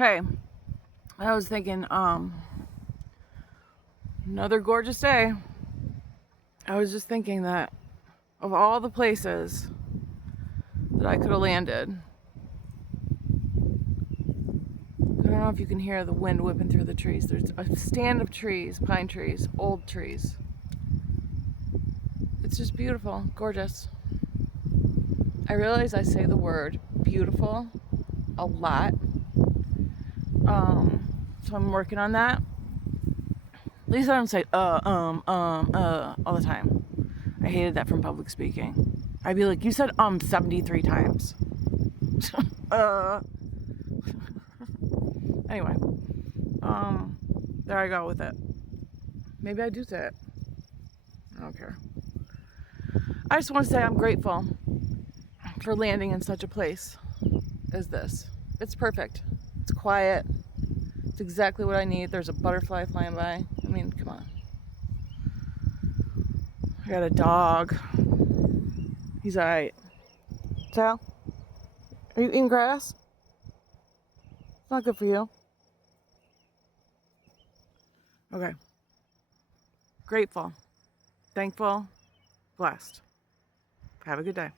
Hey, I was thinking, another gorgeous day. I was just thinking that of all the places that I could have landed, I don't know if you can hear the wind whipping through the trees. There's a stand of trees, pine trees, old trees. It's just beautiful, gorgeous. I realize I say the word beautiful a lot, so I'm working on that. At least I don't say all the time. I hated that from public speaking. I'd be like, you said 73 times. uh anyway, there I go with it. Maybe I do say it. I don't care. I just want to say I'm grateful for landing in such a place as this. It's perfect. It's quiet. It's exactly what I need. There's a butterfly flying by. I mean, come on. I got a dog. He's alright. Sal, are you eating grass? It's not good for you. Okay. Grateful, thankful, blessed. Have a good day.